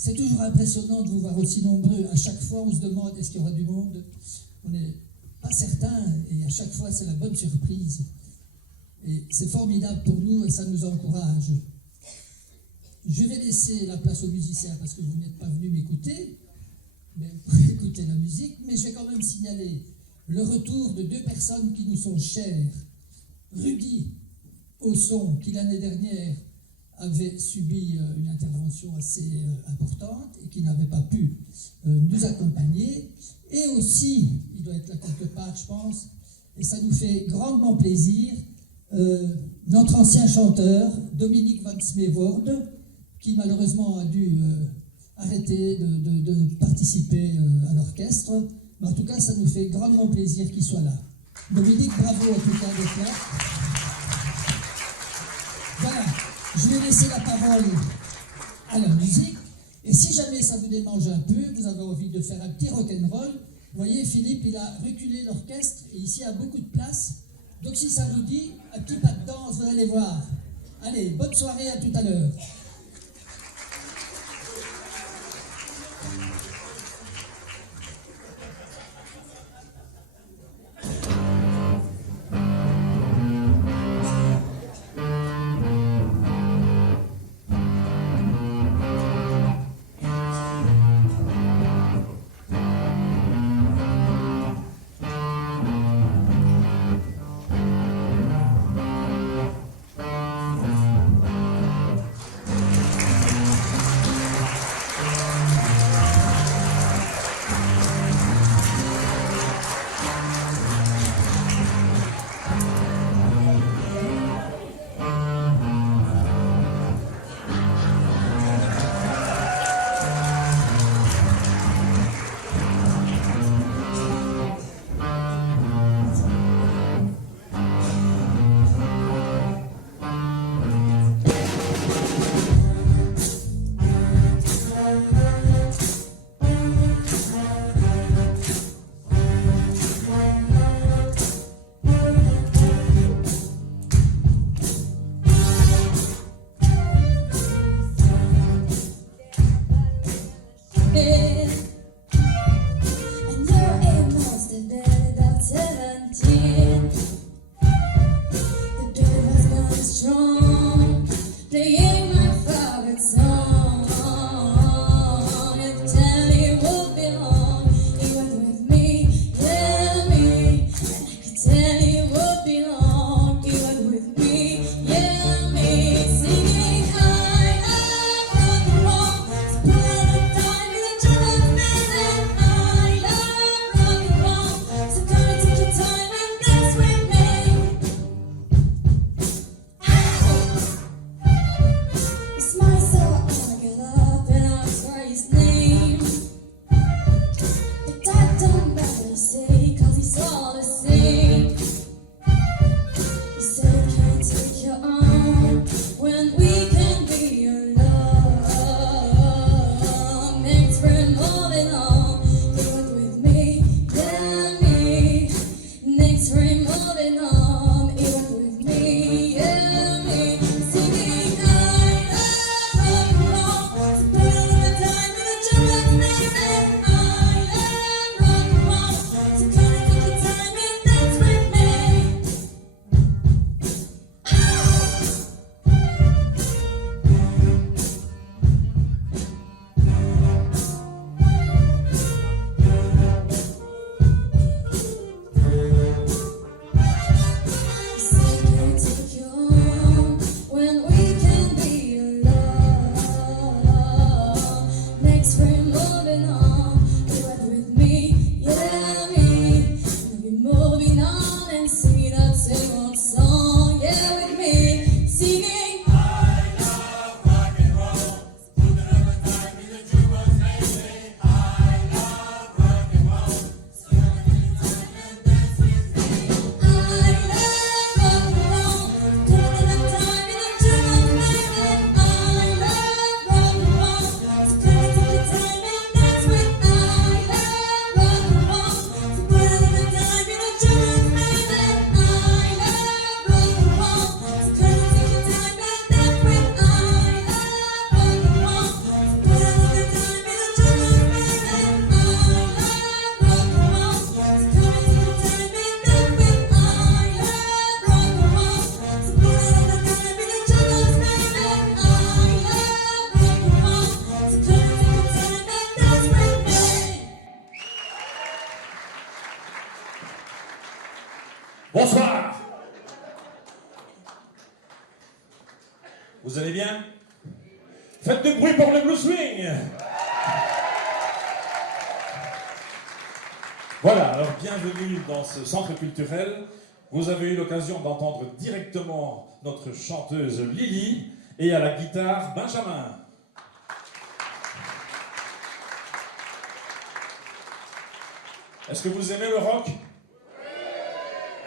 C'est toujours impressionnant de vous voir aussi nombreux. À chaque fois, on se demande est-ce qu'il y aura du monde. On n'est pas certain, et à chaque fois, c'est la bonne surprise. Et c'est formidable pour nous, et ça nous encourage. Je vais laisser la place aux musiciens, parce que vous n'êtes pas venus m'écouter, mais pour écouter la musique, mais je vais quand même signaler le retour de deux personnes qui nous sont chères. Rudy Ausson, qui l'année dernière avait subi une intervention assez importante et qui n'avait pas pu nous accompagner. Et aussi, il doit être là quelque part, je pense, et ça nous fait grandement plaisir, notre ancien chanteur, Dominique Van Smevoorde, qui malheureusement a dû arrêter de participer à l'orchestre. Mais en tout cas, ça nous fait grandement plaisir qu'il soit là. Dominique, bravo en tout cas d'être là. Voilà, je vais laisser la parole à la musique. Et si jamais ça vous démange un peu, vous avez envie de faire un petit rock'n'roll, vous voyez, Philippe, il a reculé l'orchestre et ici, il y a beaucoup de place. Donc si ça vous dit, un petit pas de danse, vous allez voir. Allez, bonne soirée, à tout à l'heure. Vous allez bien? Faites du bruit pour le Blue Swing. Voilà, alors bienvenue dans ce centre culturel. Vous avez eu l'occasion d'entendre directement notre chanteuse Lily et à la guitare Benjamin. Est-ce que vous aimez le rock?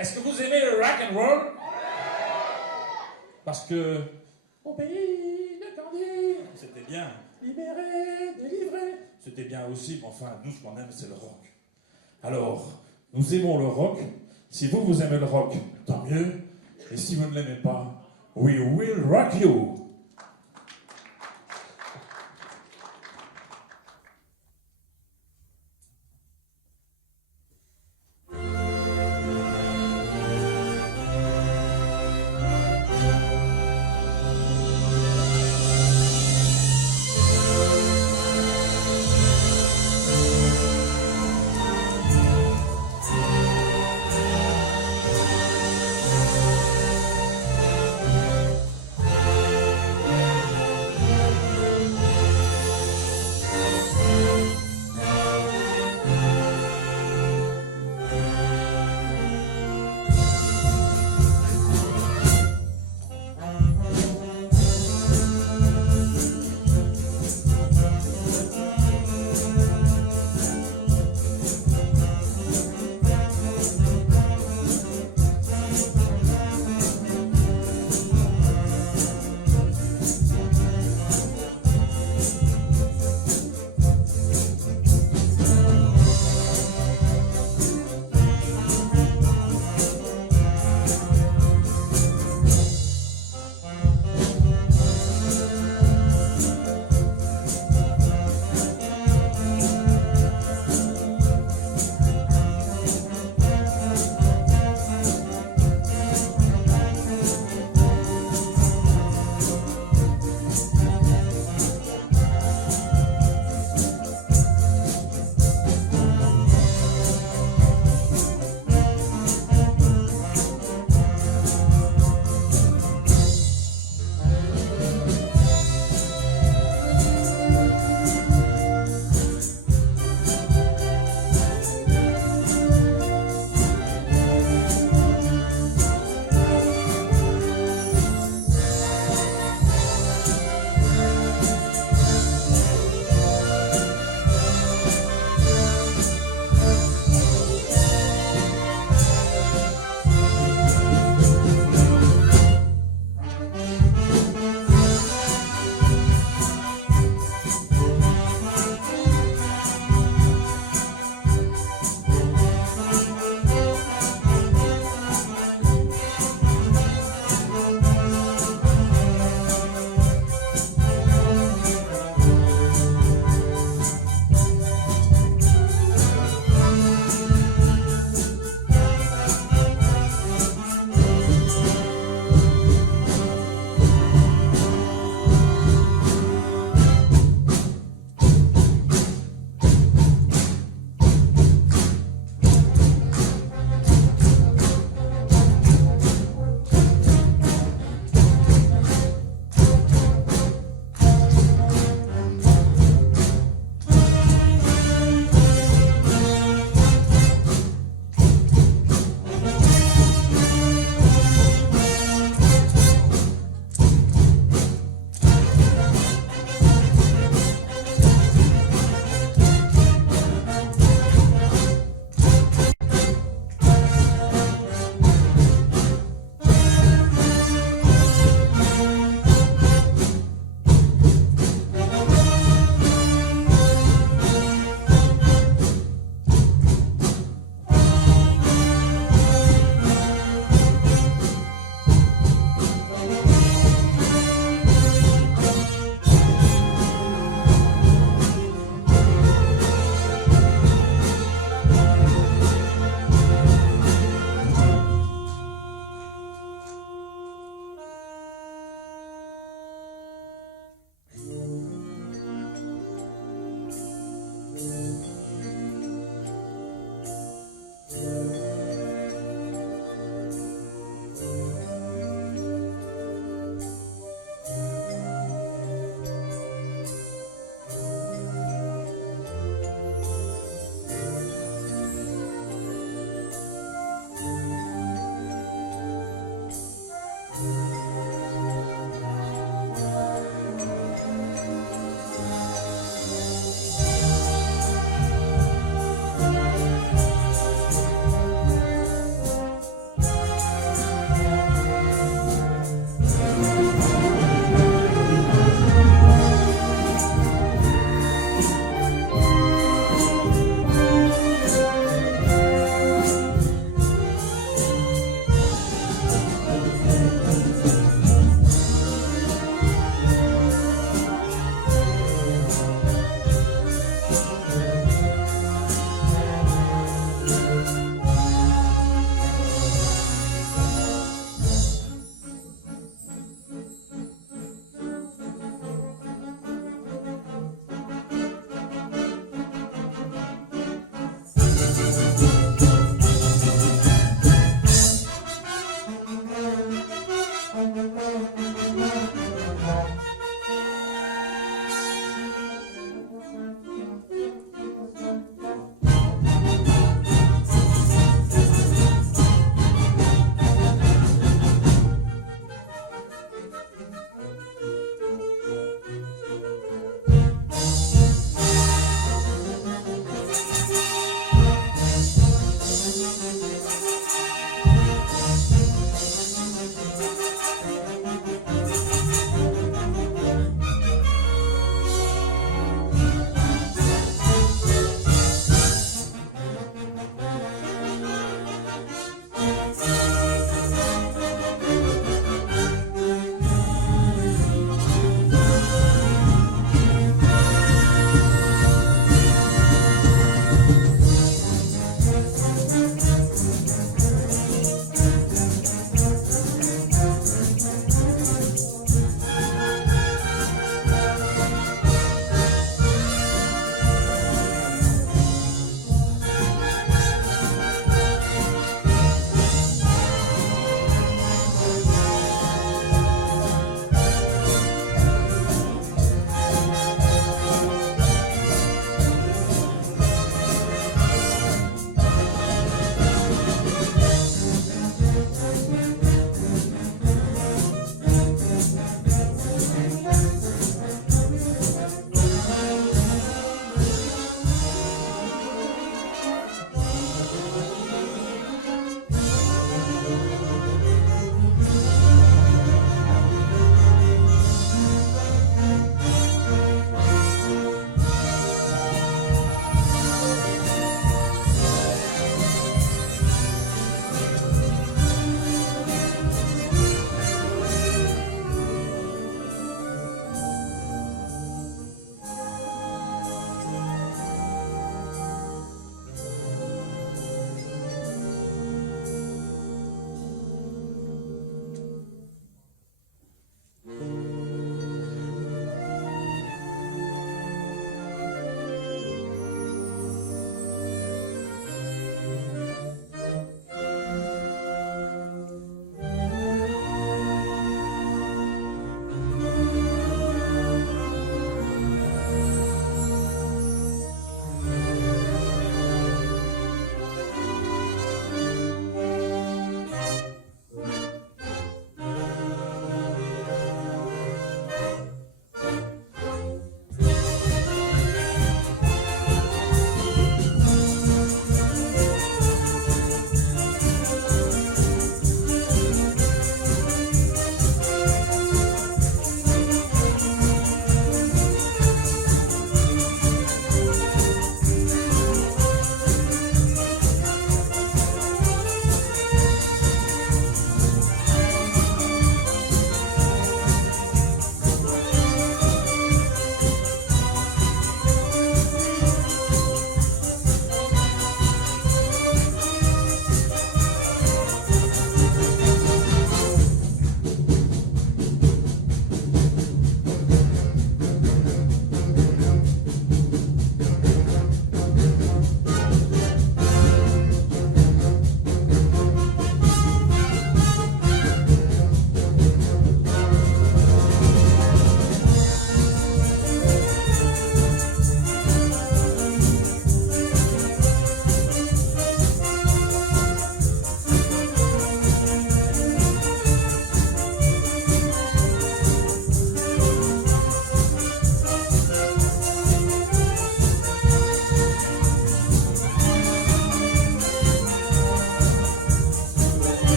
Est-ce que vous aimez le rock and roll? Parce que au pays de Candide, c'était bien. Libéré, délivré, c'était bien aussi, mais enfin, nous, ce qu'on aime, c'est le rock. Alors, nous aimons le rock. Si vous aimez le rock, tant mieux. Et si vous ne l'aimez pas, we will rock you.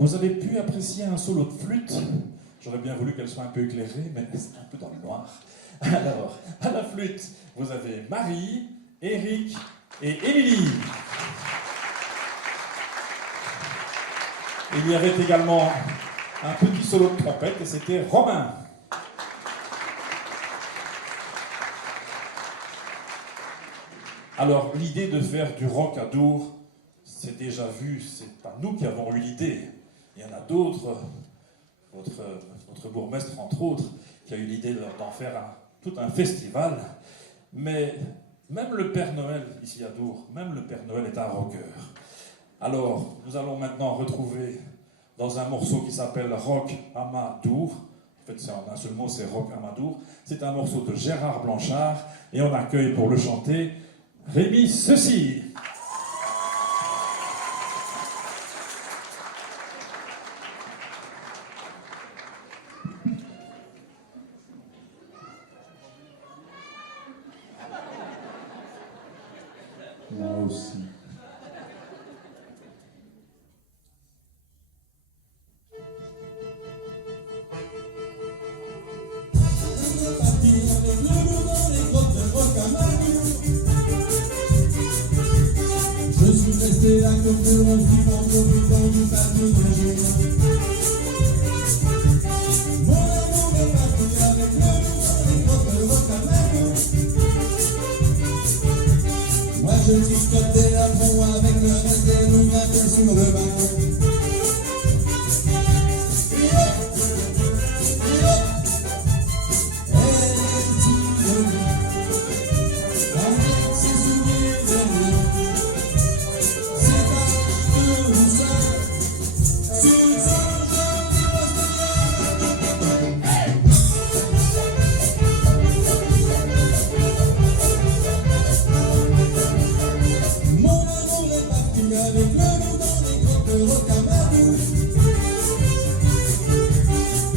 Vous avez pu apprécier un solo de flûte. J'aurais bien voulu qu'elle soit un peu éclairée, mais c'est un peu dans le noir. Alors, à la flûte, vous avez Marie, Eric et Émilie. Il y avait également un petit solo de trompette et c'était Romain. Alors, l'idée de faire du rock à Dour, c'est déjà vu, c'est pas nous qui avons eu l'idée. Il y en a d'autres, notre bourgmestre entre autres, qui a eu l'idée d'en faire tout un festival. Mais même le Père Noël, ici à Dour, même le Père Noël est un rocker. Alors, nous allons maintenant retrouver dans un morceau qui s'appelle Rock Amadour. En fait, c'est en un seul mot, c'est Rock Amadour. C'est un morceau de Gérard Blanchard et on accueille pour le chanter Rémi Ceci. Moi aussi. Je suis resté là comme de mon vivant, profitant du papier de géant. Mon amour est parti avec le loup dans les grottes de Rocamadour. Moi je tricotais la proue avec le reste des loups grattés sur le bateau.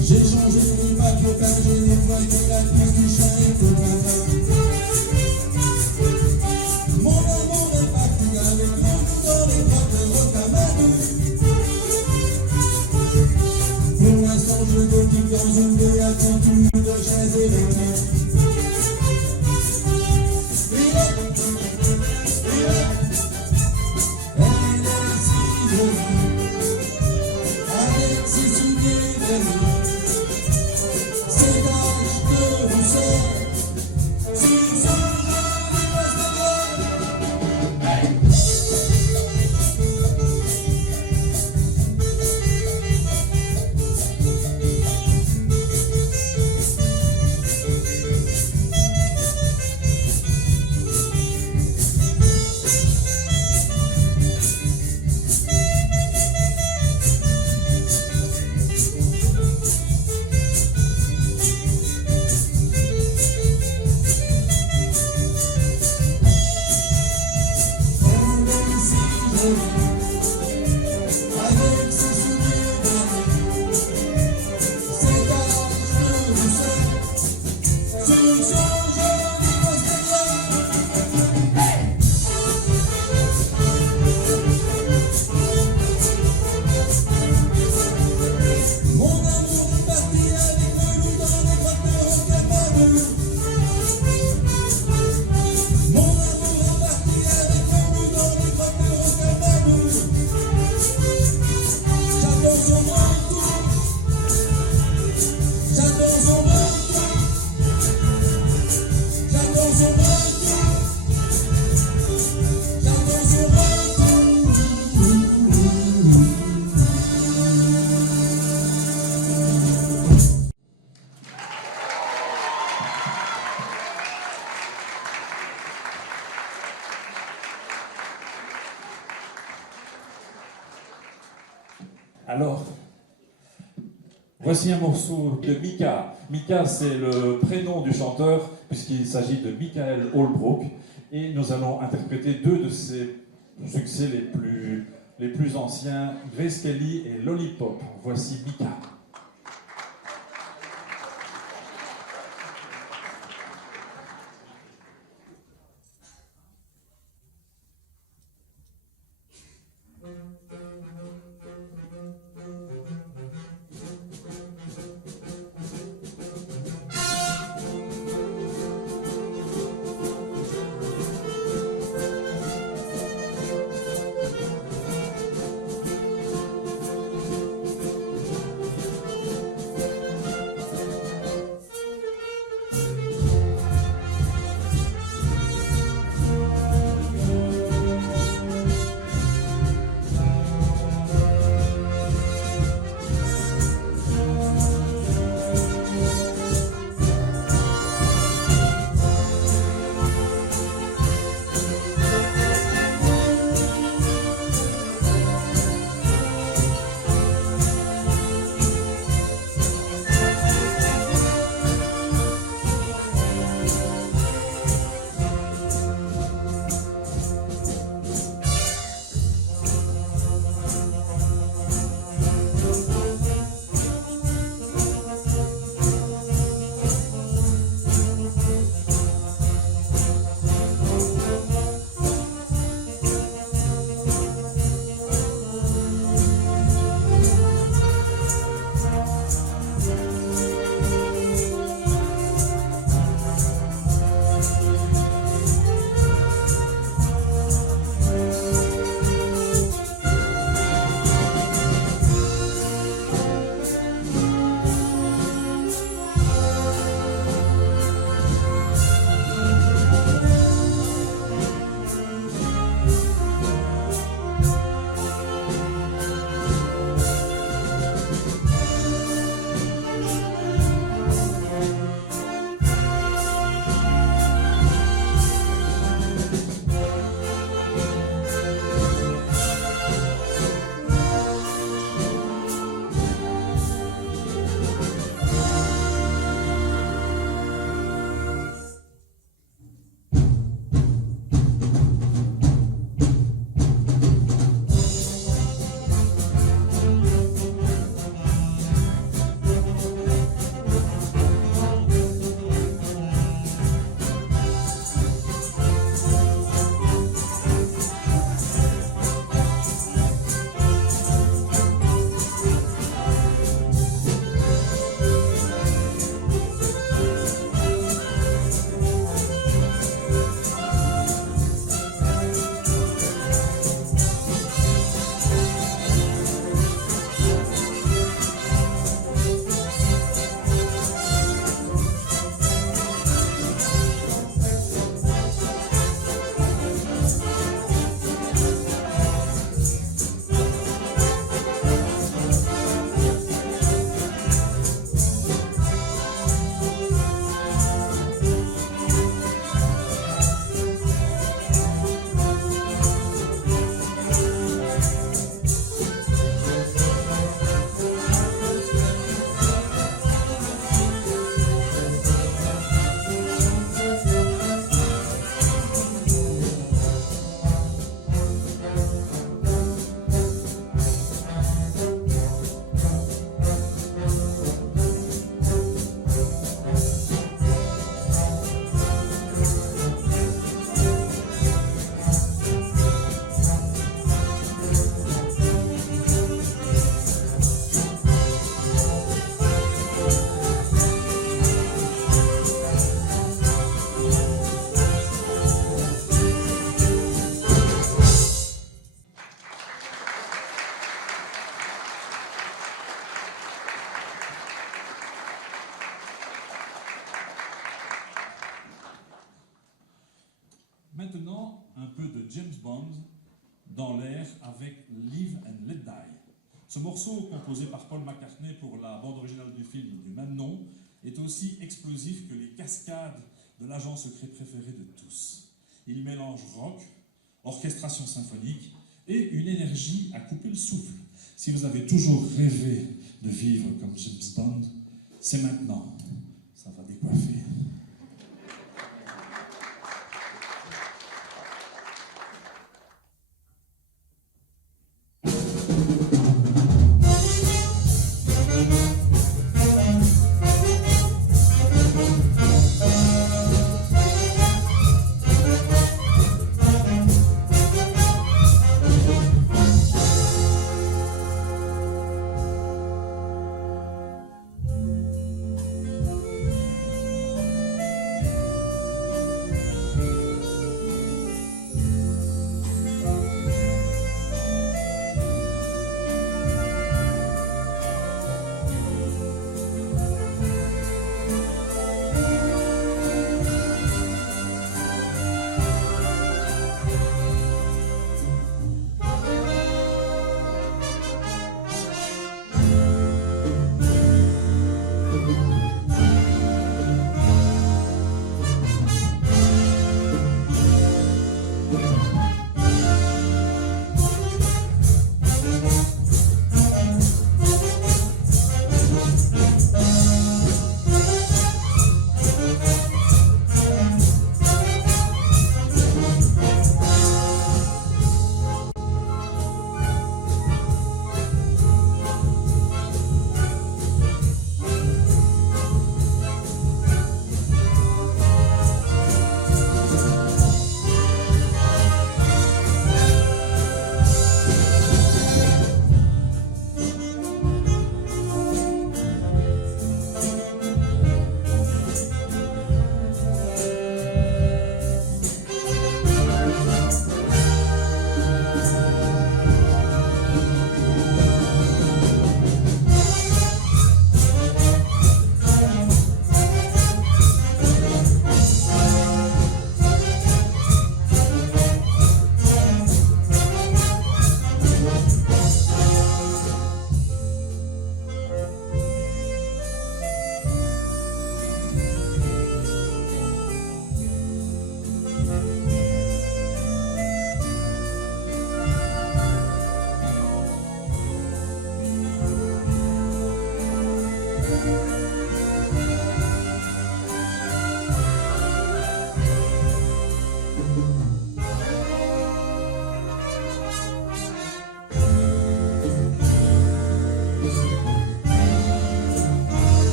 J'ai changé de papier, j'ai nettoyé la pluie du chat et tout le matin. Mon amour est parti avec nous dans les grottes de Rocamadour. Pour l'instant, je dédie dans une béatitude de chaises électriques. Elle est si jolie, avec ses souliers vernis. C'est l'âge de douceur, sur son joli avec ses souliers vernis. C'est l'âge de douceur, sur son joli mon amour est parti avec le loup dans les grottes de Rocamadour. Mon amour est parti avec le loup dans les grottes de Rocamadour. J'attends son retour. J'attends son retour. J'attends son retour. J'attends son retour. Alors, voici un morceau de Mika. Mika, c'est le prénom du chanteur, puisqu'il s'agit de Michael Holbrook. Et nous allons interpréter deux de ses succès les plus anciens, Grace Kelly et Lollipop. Voici Mika. avec Live and Let Die. Ce morceau, composé par Paul McCartney pour la bande originale du film du même nom, est aussi explosif que les cascades de l'agent secret préféré de tous. Il mélange rock, orchestration symphonique et une énergie à couper le souffle. Si vous avez toujours rêvé de vivre comme James Bond, c'est maintenant. Ça va décoiffer.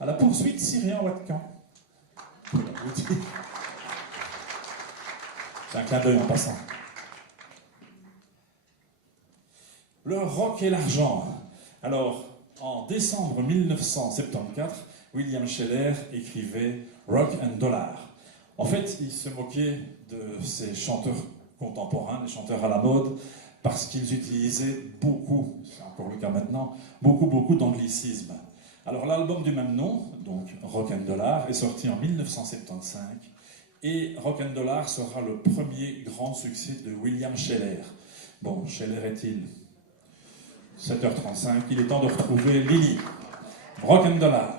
À la poursuite, Cyprien Watkan. C'est un clin d'œil en passant. Le rock et l'argent. Alors, en décembre 1974, William Sheller écrivait Rock and Dollar. En fait, il se moquait de ces chanteurs contemporains, les chanteurs à la mode, parce qu'ils utilisaient beaucoup, c'est encore le cas maintenant, beaucoup d'anglicismes. Alors l'album du même nom, donc Rock and Dollar, est sorti en 1975 et Rock and Dollar sera le premier grand succès de William Sheller. Bon, Sheller est-il 7h35, il est temps de retrouver Lily. Rock and Dollar.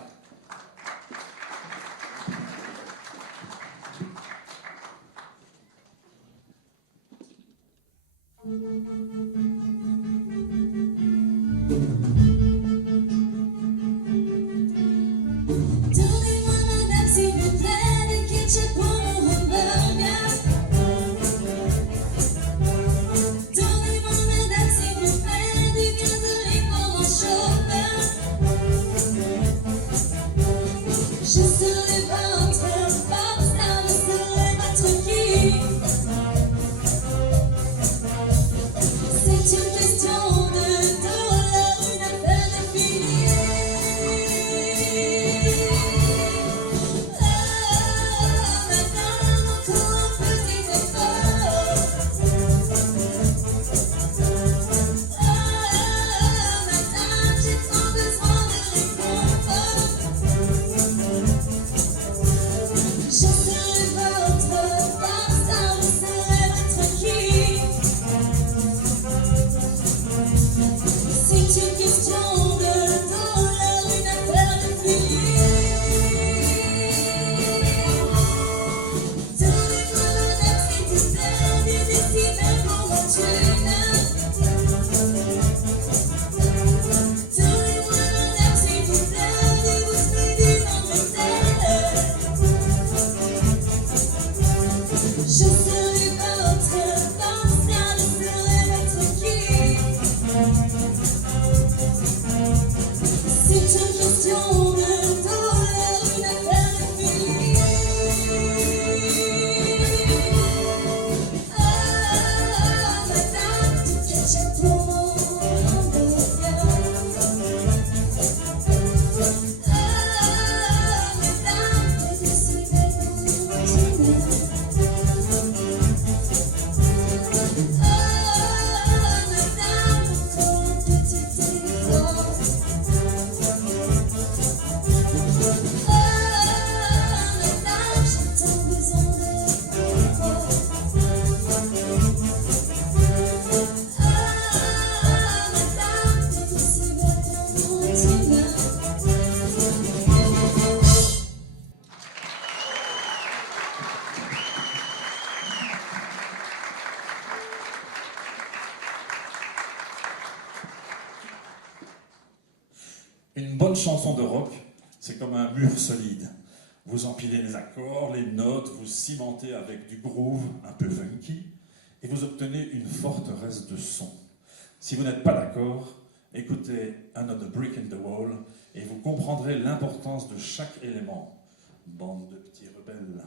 Donnez-moi madame s'il vous plaît des ketchup pour mon hamburger. Une bonne chanson de rock, c'est comme un mur solide. Vous empilez les accords, les notes, vous cimentez avec du groove un peu funky, et vous obtenez une forteresse de son. Si vous n'êtes pas d'accord, écoutez Another Brick in the Wall, et vous comprendrez l'importance de chaque élément. Bande de petits rebelles.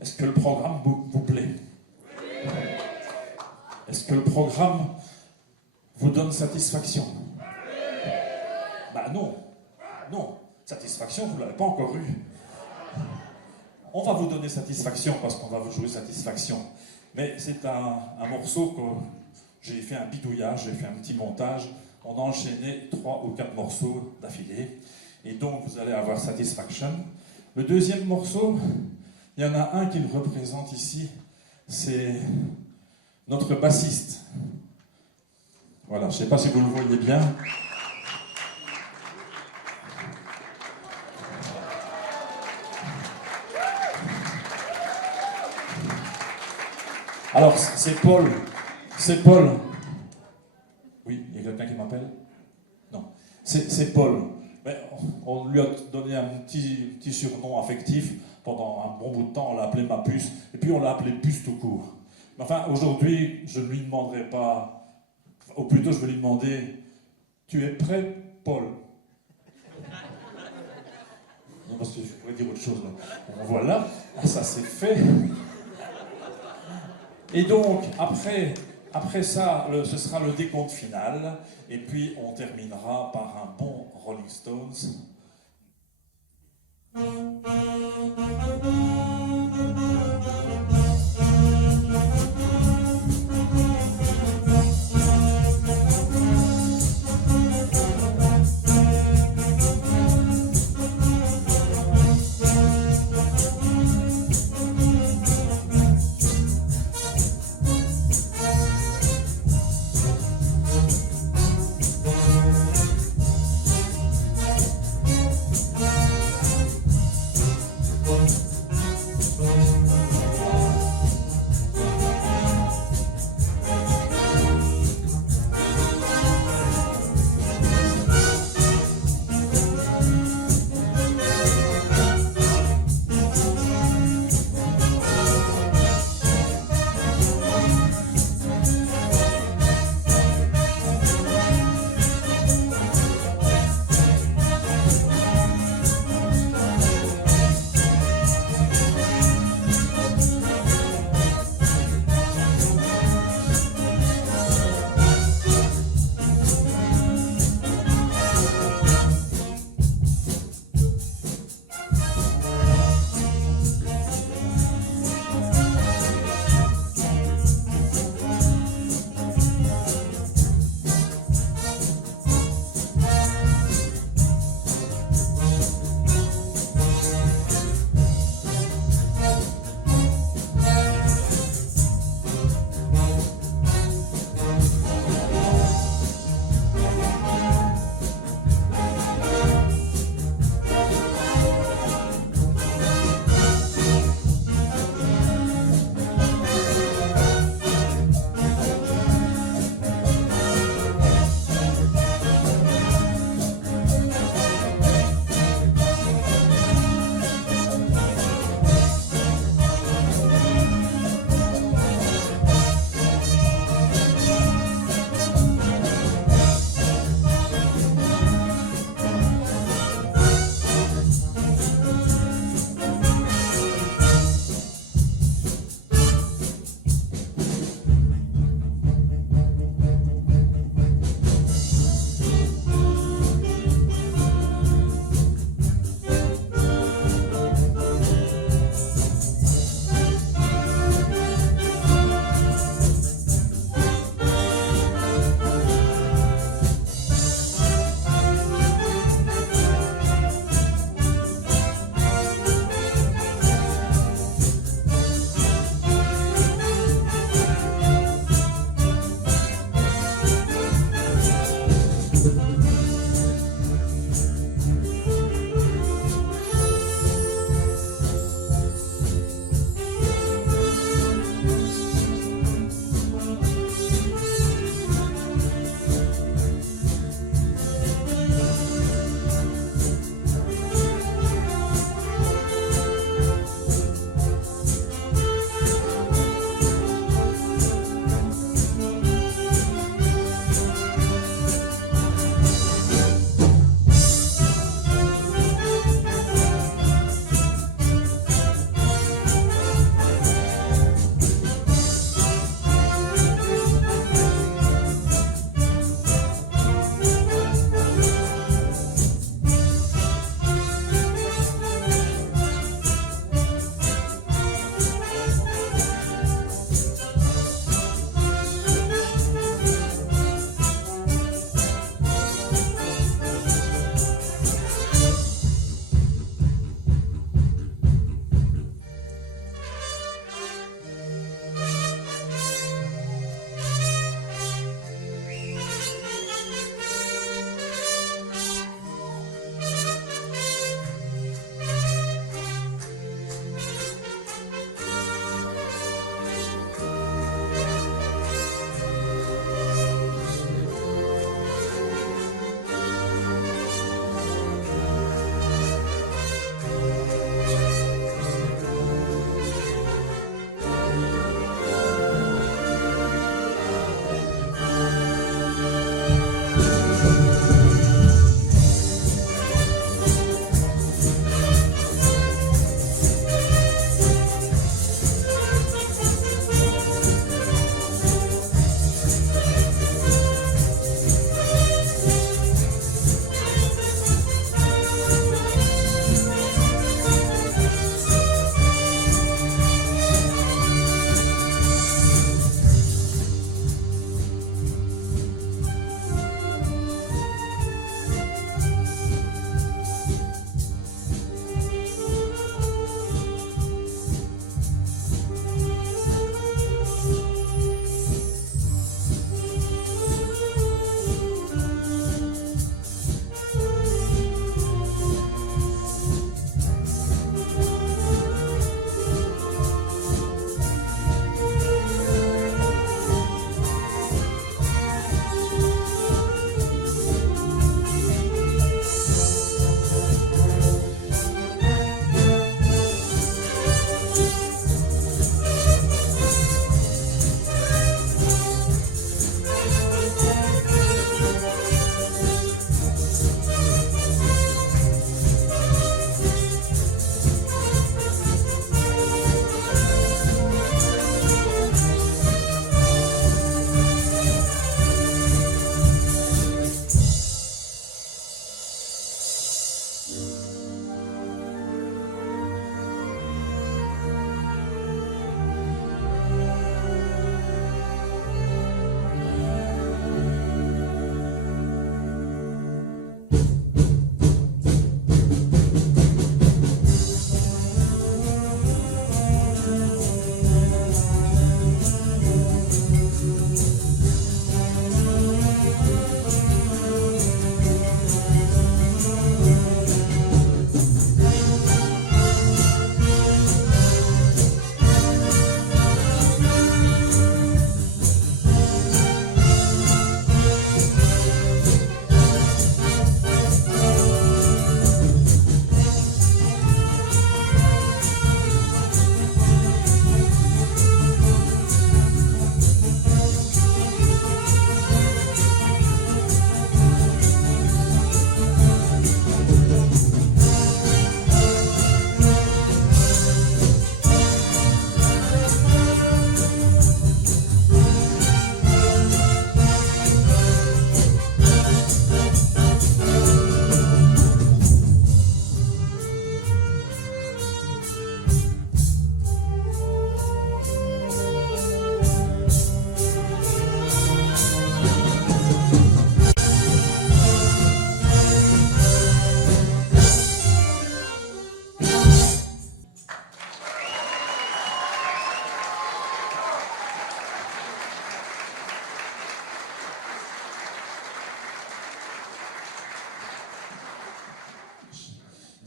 Est-ce que le programme vous plaît? Est-ce que le programme vous donne satisfaction? Bah non, non. Satisfaction, vous ne l'avez pas encore eu. On va vous donner satisfaction parce qu'on va vous jouer satisfaction. Mais c'est un morceau que j'ai fait un bidouillage, j'ai fait un petit montage. On a enchaîné 3 ou 4 morceaux d'affilée. Et donc vous allez avoir Satisfaction. Le deuxième morceau, il y en a un qui le représente ici, c'est notre bassiste. Voilà, je ne sais pas si vous le voyez bien. Alors, c'est Paul. C'est Paul. Oui, il y a quelqu'un qui m'appelle? Non. C'est Paul. Mais on lui a donné un petit surnom affectif. Pendant un bon bout de temps, on l'a appelé ma puce. Et puis on l'a appelé puce tout court. Mais enfin, aujourd'hui, je ne lui demanderai pas Ou plutôt, je vais lui demander, tu es prêt, Paul? Non, parce que je pourrais dire autre chose. Là. Voilà, ça c'est fait. Et donc, après ça, ce sera le décompte final. Et puis, on terminera par un bon Rolling Stones.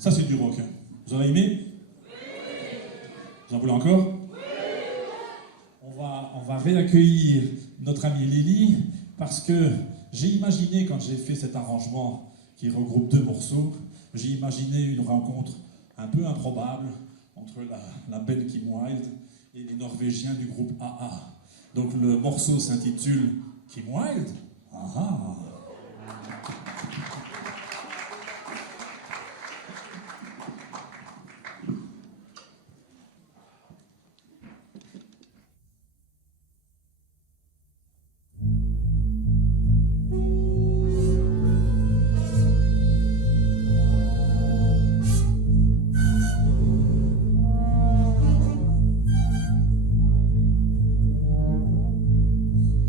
Ça, c'est du rock. Hein. Vous avez aimé? Vous en voulez encore? On va réaccueillir notre amie Lily parce que j'ai imaginé, quand j'ai fait cet arrangement qui regroupe 2 morceaux, j'ai imaginé une rencontre un peu improbable entre la belle Kim Wilde et les Norvégiens du groupe AA. Donc le morceau s'intitule Kim Wilde. AA.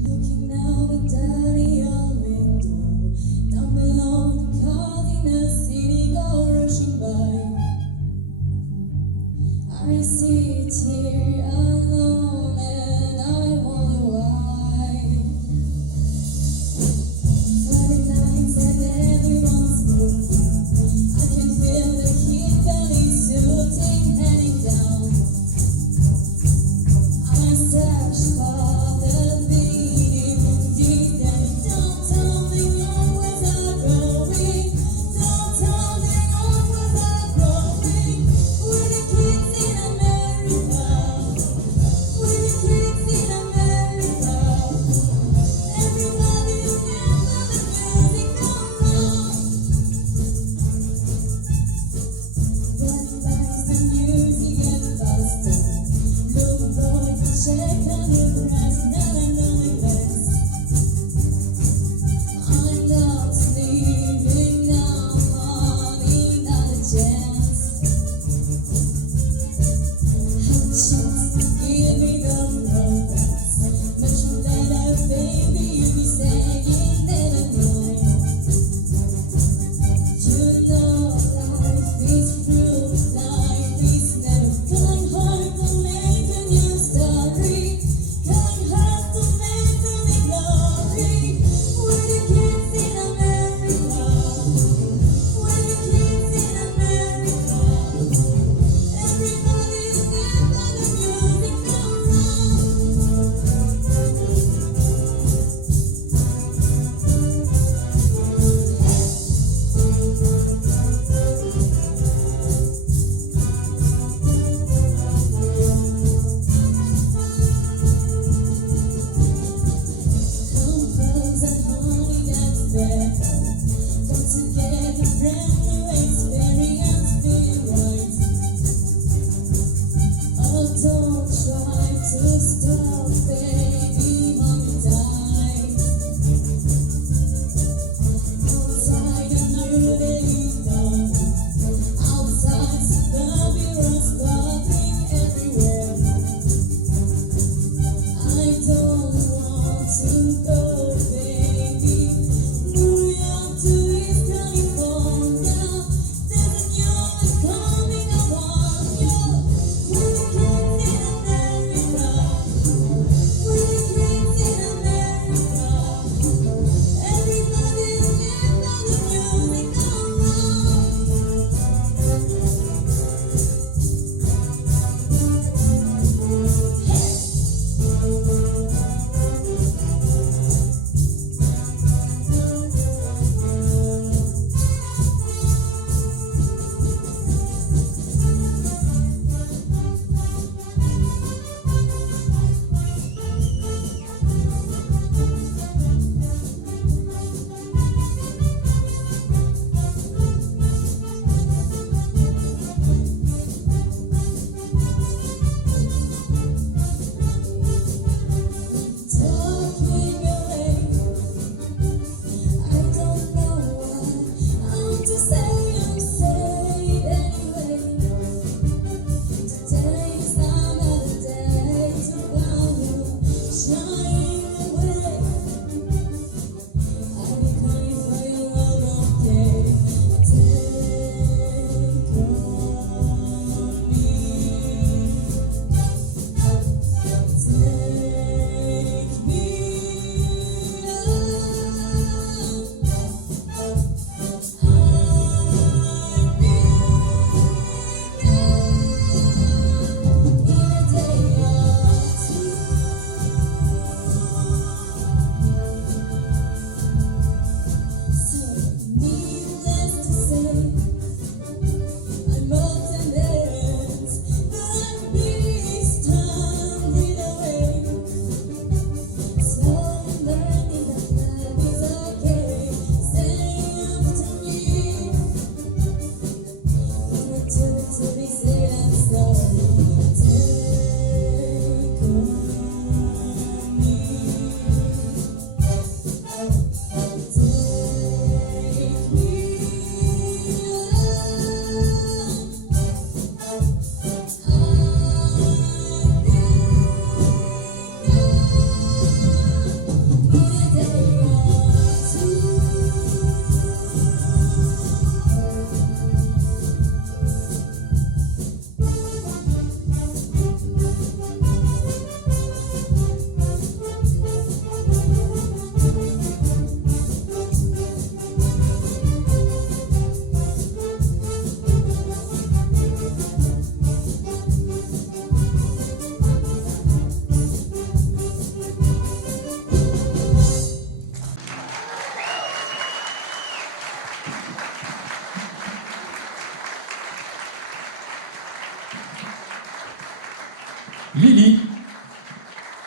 Looking out the dirty old window, down below the cold in the city go rushing by. I sit here alone and I wonder why. Friday nights and everyone's moving. I can feel the heat that is soothing heading down. I search for the beating deep down. Don't tell me always are growing. Don't tell me always are growing. We're the kids in America. We're the kids in America. Everybody remember the music comes on. That lights the music and faster. Look boy, check on your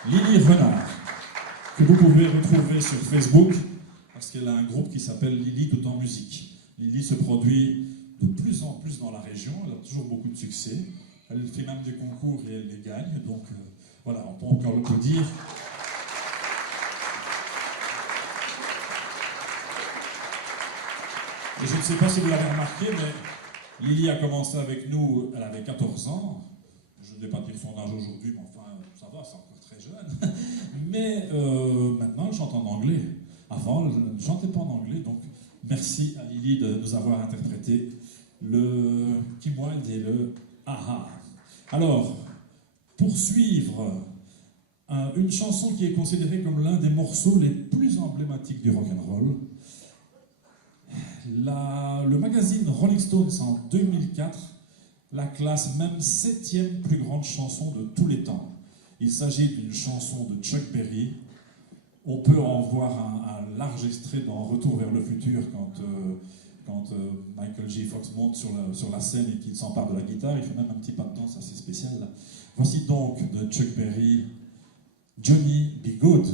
Lily Renard, que vous pouvez retrouver sur Facebook, parce qu'elle a un groupe qui s'appelle Lily tout en musique. Lily se produit de plus en plus dans la région, elle a toujours beaucoup de succès. Elle fait même des concours et elle les gagne, donc voilà, on peut encore l'applaudir. Et je ne sais pas si vous l'avez remarqué, mais Lily a commencé avec nous, elle avait 14 ans. Je ne vais pas dire son âge aujourd'hui, mais enfin, ça va, c'est encore très jeune. Mais maintenant, elle chante en anglais. Avant, elle ne chantait pas en anglais, donc merci à Lily de nous avoir interprété le Kim Wilde et le Aha. Alors, pour suivre une chanson qui est considérée comme l'un des morceaux les plus emblématiques du rock'n'roll, le magazine Rolling Stones en 2004 la classe même 7e plus grande chanson de tous les temps. Il s'agit d'une chanson de Chuck Berry. On peut en voir un large extrait dans Retour vers le futur quand Michael J. Fox monte sur la scène et qu'il s'empare de la guitare. Il fait même un petit pas de danse assez spécial. Voici donc de Chuck Berry, Johnny Be Good.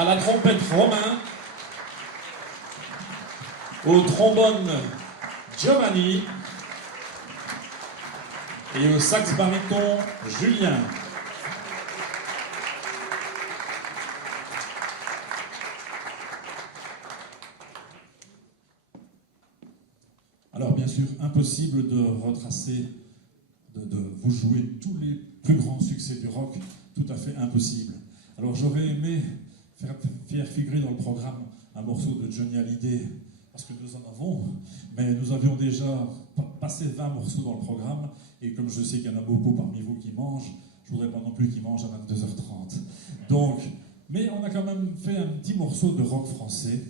À la trompette Romain, au trombone Giovanni et au sax baryton Julien. Alors bien sûr, impossible de retracer, de vous jouer tous les plus grands succès du rock, tout à fait impossible. Alors j'aurais aimé faire figurer dans le programme un morceau de Johnny Hallyday, parce que nous en avons, mais nous avions déjà passé 20 morceaux dans le programme, et comme je sais qu'il y en a beaucoup parmi vous qui mangent, je ne voudrais pas non plus qu'ils mangent à 22h30. Donc, mais on a quand même fait un petit morceau de rock français.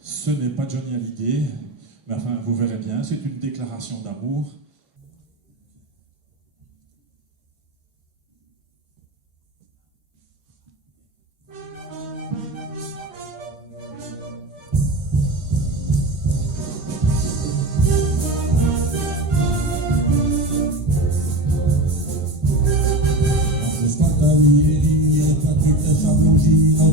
Ce n'est pas Johnny Hallyday, mais enfin, vous verrez bien, c'est une déclaration d'amour. Stata lui, pas toute sa bouche.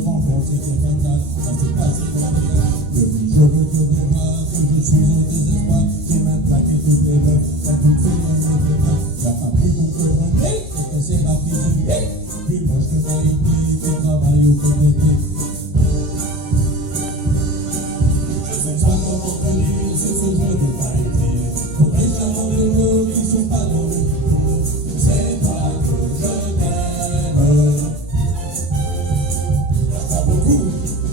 rends compte, c'était fatal. Ça s'est passé pour rien. Depuis, je veux te revoir, que je suis au désespoir. J'ai même plaqué toutes les meufs, t'as tout fait dans mes bras. Y'a pas plus qu'on peut remonter, et c'est la prisonnier. Plus moche que Tahiti, qui travaille au PDT. Je sais pas comment te dire ce que je veux pas écrire. Faudrait que j'avance les mots, ils sont pas dans le micro. C'est toi que je t'aime. Pas beaucoup,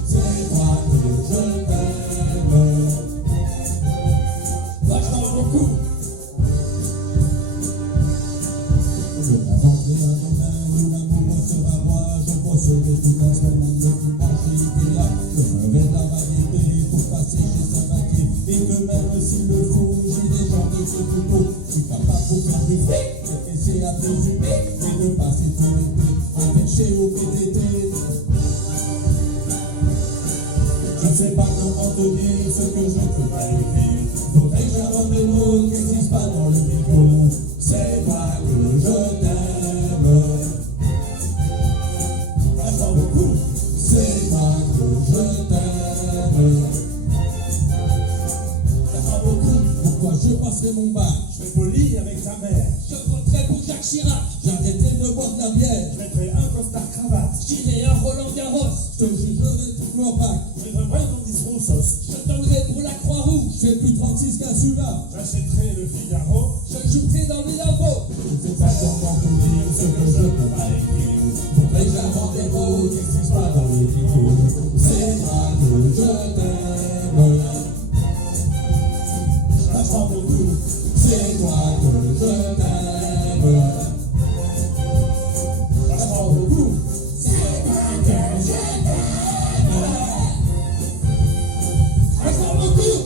c'est toi que je t'aime. Vachement beaucoup. Je m'avancerai à demain où l'amour sera roi. Je bosserai toute la semaine le dimanche chez Ikea. Je ferai de la variété pour passer chez Savatier. Et que même s'il le faut, j'ai des gens de ce couteau. Je suis capable pour faire du fric, et c'est à présumer. Et de passer tout l'été à pêcher au PTT. Je sais pas comment te dire ce que je peux pas écrire. Faudrait que j'invente des mots qui n'existent pas dans le micro. C'est toi que je t'aime. Attends beaucoup. C'est toi que je t'aime. Attends beaucoup. Pourquoi je passerai mon bac? Je vais poli avec ta mère. Je voterai pour Jacques Chirac. J'arrêterai de boire de la bière. Je mettrai un costard cravate. J'irai à Roland Garros. Je te jugerai tout l'opaque. Je ferai ton discours sauce. Je donnerai pour la Croix-Rouge. J'ai plus 36 Casula. J'achèterai le Figaro. Je jouerai dans les labos. Je sais pas comment te dire ce que je peux pas écrire. Faudrait que j'invente des mots qui n'existent pas dans les picos. C'est toi que je t'aime. J'apprends beaucoup. C'est toi que je t'aime. J'apprends beaucoup. C'est toi que je t'aime. J'apprends beaucoup.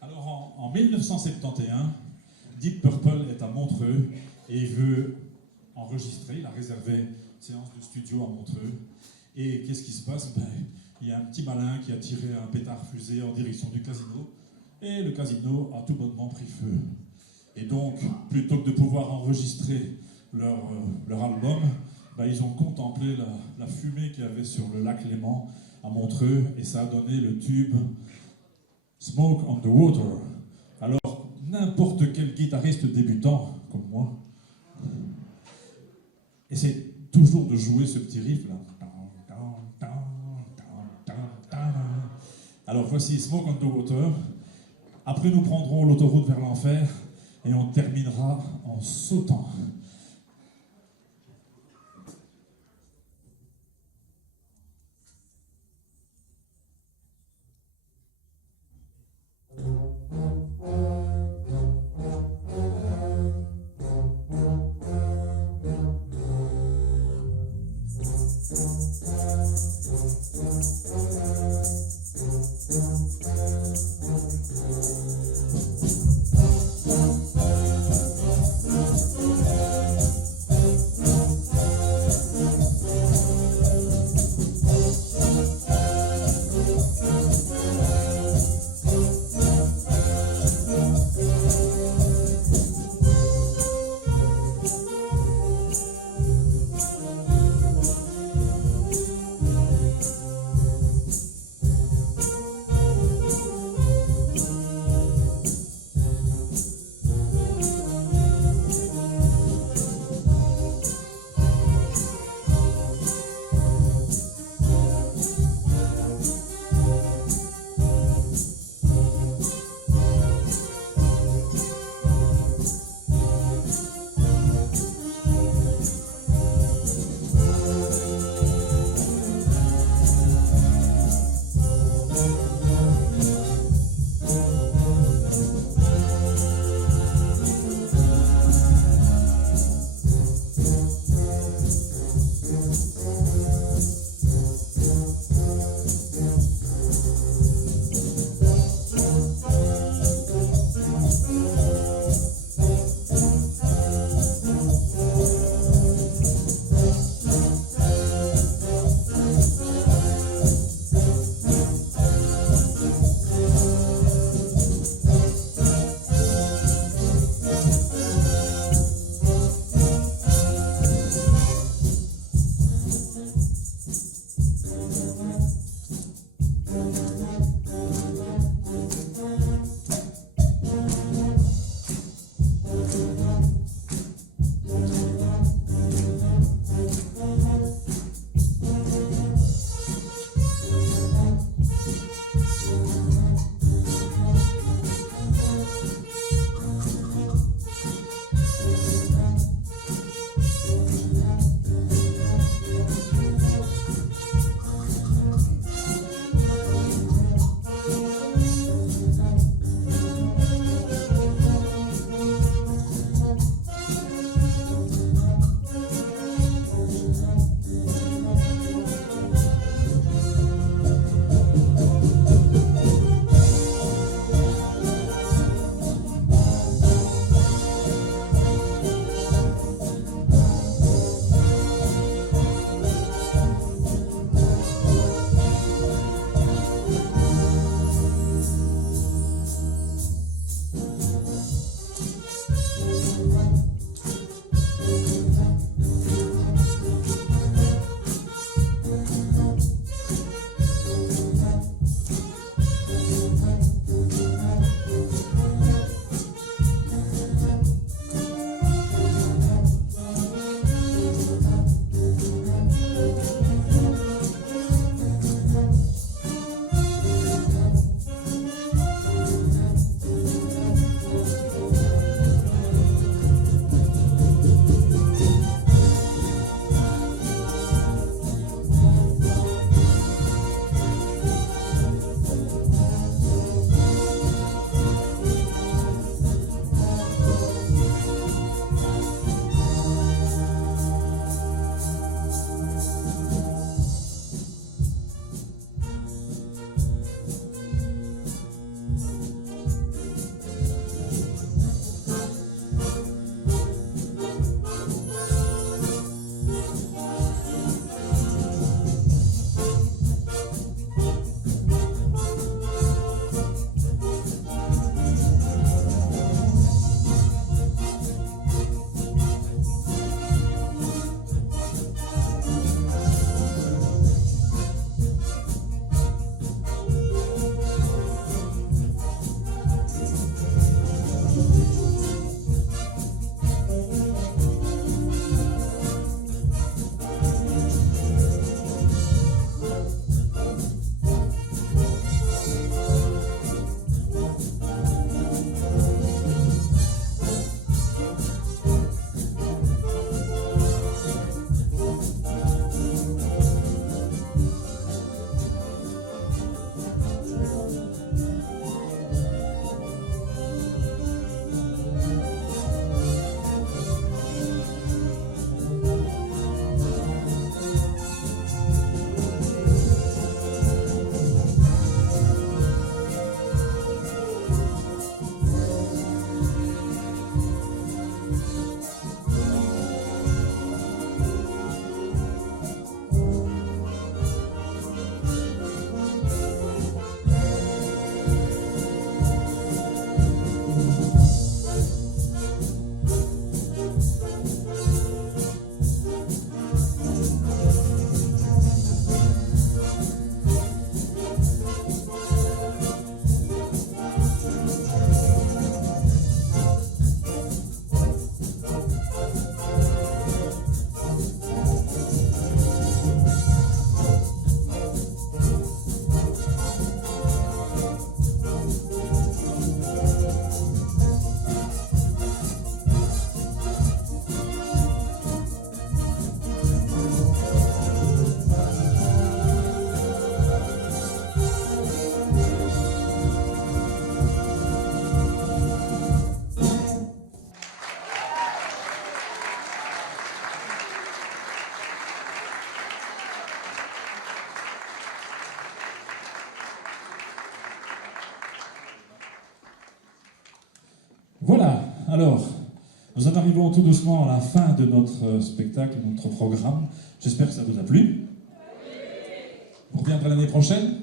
Alors en 1971, Deep Purple est à Montreux et il veut enregistrer, il a réservé une séance de studio à Montreux. Et qu'est-ce qui se passe? Il y a un petit malin qui a tiré un pétard fusée en direction du casino et le casino a tout bonnement pris feu. Et donc, plutôt que de pouvoir enregistrer leur album, ils ont contemplé la fumée qu'il y avait sur le lac Léman à Montreux et ça a donné le tube Smoke on the Water. Alors, n'importe quel guitariste débutant, comme moi, essaie toujours de jouer ce petit riff là. Alors voici Smoke on the Water. Après nous prendrons l'autoroute vers l'enfer et on terminera en sautant. Alors, nous en arrivons tout doucement à la fin de notre spectacle, de notre programme. J'espère que ça vous a plu. Vous reviendrez l'année prochaine?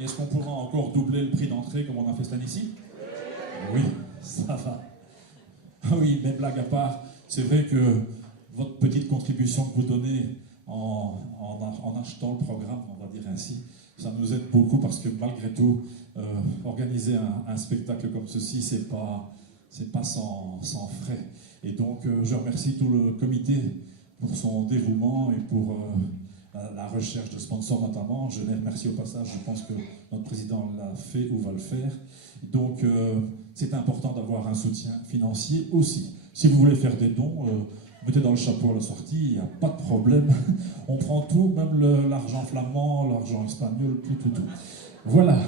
Est-ce qu'on pourra encore doubler le prix d'entrée comme on a fait cette année ici? Oui, ça va. Ah oui, mais blague à part, c'est vrai que votre petite contribution que vous donnez en achetant le programme, on va dire ainsi, ça nous aide beaucoup parce que malgré tout, organiser un spectacle comme ceci, c'est pas sans frais. Et donc, je remercie tout le comité pour son dévouement et pour la recherche de sponsors notamment. Je les remercie au passage, je pense que notre président l'a fait ou va le faire. Donc, c'est important d'avoir un soutien financier aussi. Si vous voulez faire des dons, mettez dans le chapeau à la sortie, il n'y a pas de problème. On prend tout, même l'argent flamand, l'argent espagnol, tout. Voilà.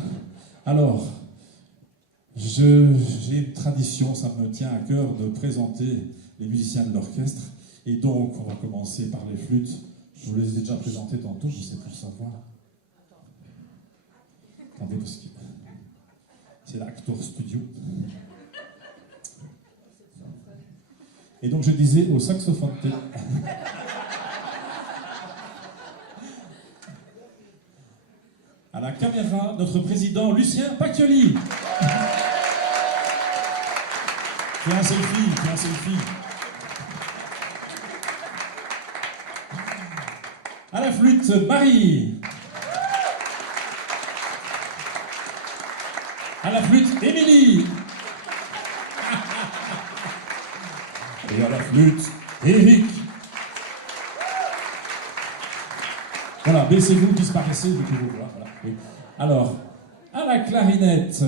Alors, j'ai une tradition, ça me tient à cœur de présenter les musiciens de l'orchestre. Et donc, on va commencer par les flûtes. Je vous les ai déjà présentés tantôt, je sais pour savoir. Attendez, parce que c'est l'Actor Studio. Et donc, je disais au saxophone ténor. À la caméra, notre président Lucien Pacchioli. Fais un selfie. À la flûte, Marie. À la flûte, Émilie. Et à la flûte, Eric. Voilà, baissez-vous, disparaissez, vous pouvez voir. Voilà. Oui. Alors, à la clarinette,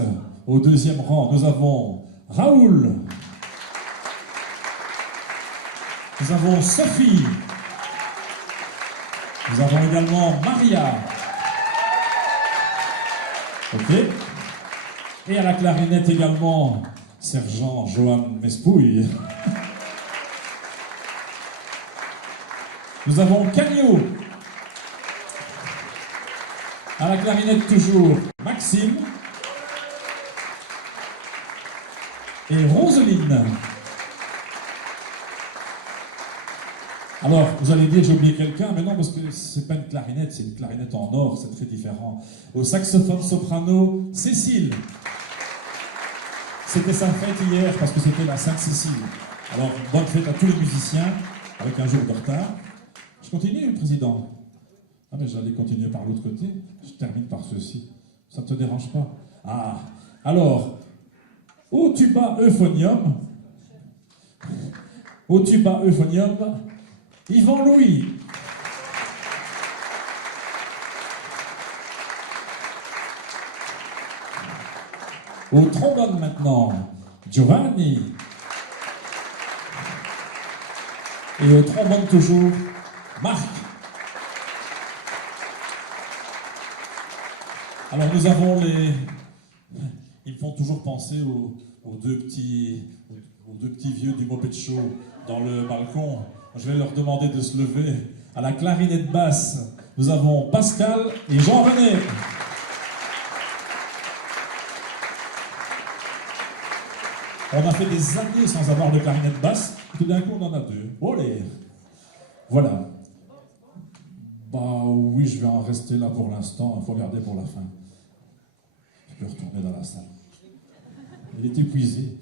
au deuxième rang, nous avons Raoul. Nous avons Sophie. Nous avons également Maria. Ok. Et à la clarinette également, sergent Johan Mespouille. Nous avons Cagno. À la clarinette toujours, Maxime. Et Roseline. Alors, vous allez dire, j'ai oublié quelqu'un, mais non, parce que c'est pas une clarinette, c'est une clarinette en or, c'est très différent. Au saxophone soprano, Cécile. C'était sa fête hier, parce que c'était la Sainte-Cécile. Alors, bonne fête à tous les musiciens, avec un jour de retard. Je continue, président. Ah, mais j'allais continuer par l'autre côté. Je termine par ceci. Ça ne te dérange pas? Ah, alors, au tuba euphonium, Yvan Louis. Au trombone maintenant, Giovanni. Et au trombone toujours, Marc. Alors nous avons ils me font toujours penser aux deux petits vieux du Moped Show dans le balcon. Je vais leur demander de se lever. À la clarinette basse, nous avons Pascal et Jean-René. On a fait des années sans avoir de clarinette basse. Tout d'un coup, on en a deux. Olé! Voilà. Bah oui, je vais en rester là pour l'instant. Il faut regarder pour la fin. Je peux retourner dans la salle. Il est épuisé.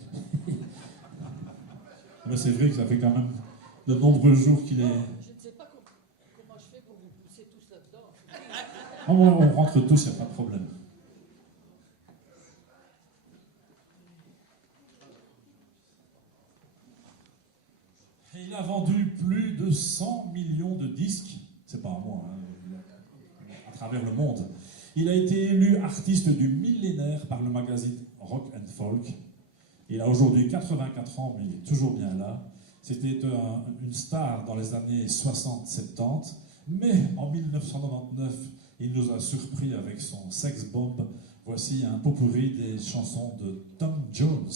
Mais c'est vrai que ça fait quand même de nombreux jours qu'il est... Je ne sais pas comment je fais pour vous pousser tous là-dedans. On rentre tous, il n'y a pas de problème. Et il a vendu plus de 100 millions de disques, c'est pas à moi, hein, à travers le monde. Il a été élu artiste du millénaire par le magazine Rock and Folk. Il a aujourd'hui 84 ans, mais il est toujours bien là. C'était une star dans les années 60-70, mais en 1999, il nous a surpris avec son Sex Bomb. Voici un pot-pourri des chansons de Tom Jones.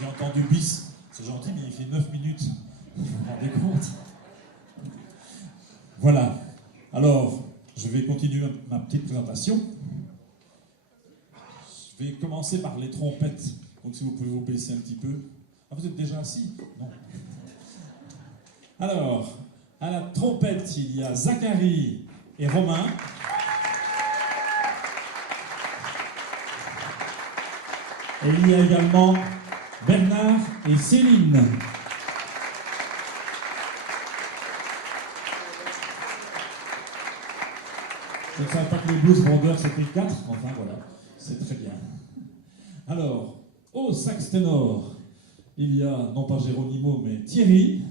J'ai entendu bis. C'est gentil, mais il fait 9 minutes. Vous vous rendez compte? Voilà. Alors, je vais continuer ma petite présentation. Je vais commencer par les trompettes. Donc, si vous pouvez vous baisser un petit peu. Ah, vous êtes déjà assis? Non. Alors, à la trompette, il y a Zachary et Romain. Et il y a également Bernard et Céline. Je ne savais pas que les Blues Brothers c'était 4, enfin voilà, c'est très bien. Alors, au sax ténor, il y a non pas Géronimo mais Thierry.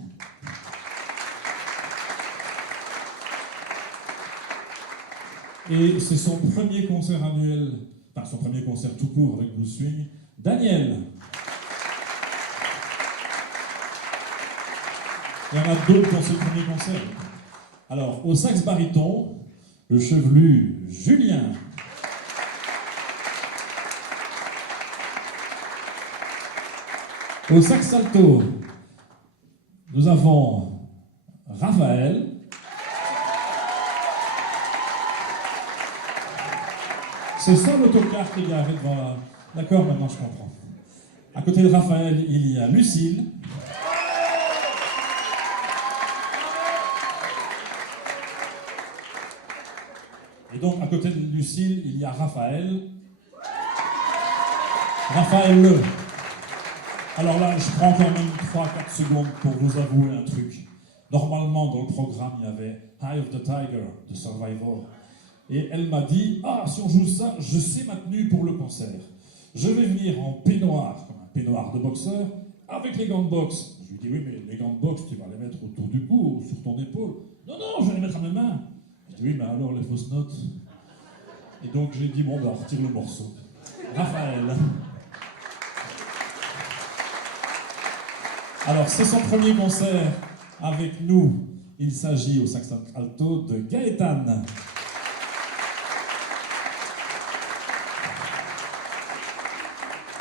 Et c'est son premier concert annuel, enfin son premier concert tout court avec Blue Swing, Daniel. Il y en a d'autres dans ce premier concert. Alors, au sax baryton, le chevelu Julien. Au sax alto, nous avons Raphaël. C'est ça l'autocar qui est garé devant la... D'accord, maintenant je comprends. À côté de Raphaël, il y a Lucille. Et donc, à côté de Lucille, il y a Raphaël. Raphaël Le. Alors là, je prends quand même 3-4 secondes pour vous avouer un truc. Normalement, dans le programme, il y avait Eye of the Tiger de Survivor. Et elle m'a dit, ah, si on joue ça, je sais ma tenue pour le concert. Je vais venir en peignoir, comme un peignoir de boxeur, avec les gants de boxe. Je lui dis, oui, mais les gants de boxe, tu vas les mettre autour du cou ou sur ton épaule. Non, non, je vais les mettre à mes mains. Je dis, oui, mais alors les fausses notes. Et donc j'ai dit, bon, bah, retire le morceau. Raphaël. Alors, c'est son premier concert avec nous. Il s'agit au sax alto de Gaëtan.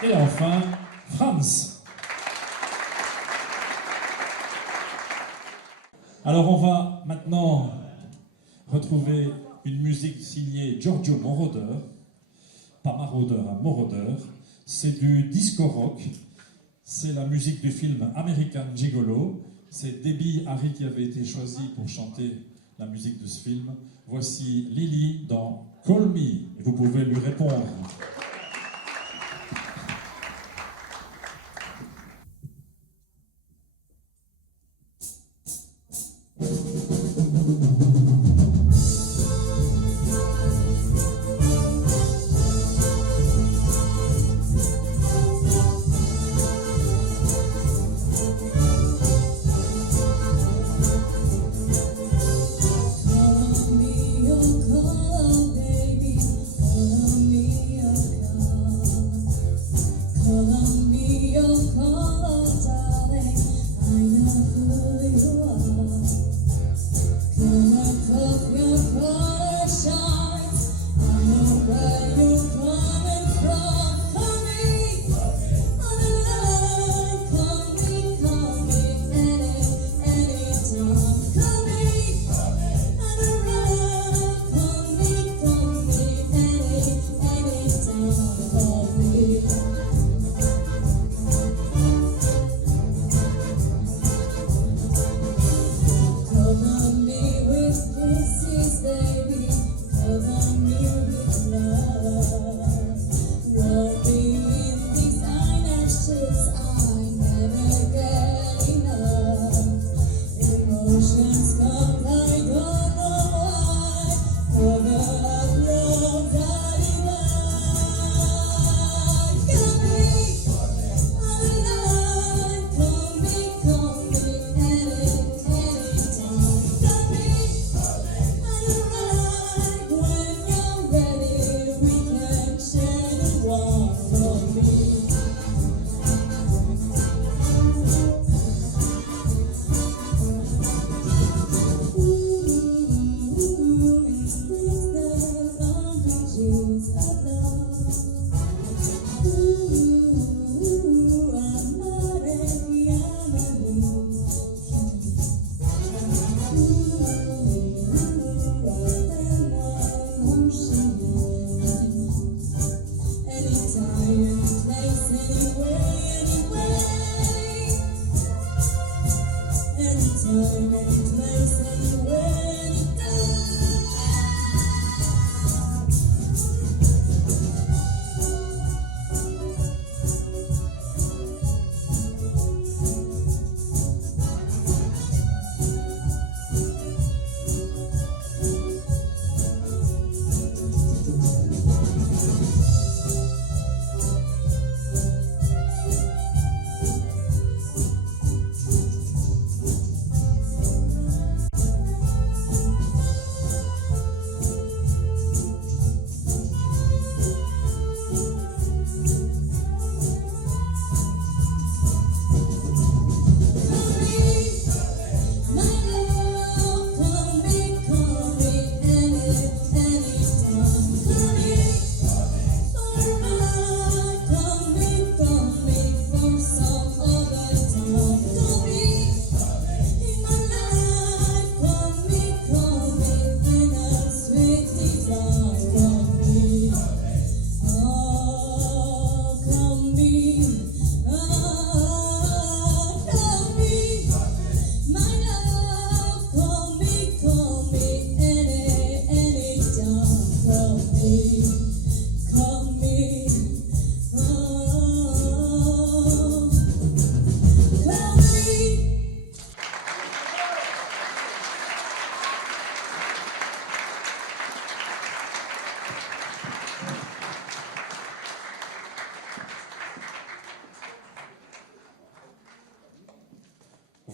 Et enfin, Franz. Alors on va maintenant retrouver une musique signée Giorgio Moroder, pas Maraudeur, à Moroder. C'est du disco rock, c'est la musique du film American Gigolo. C'est Debbie Harry qui avait été choisie pour chanter la musique de ce film. Voici Lily dans Call Me, et vous pouvez lui répondre.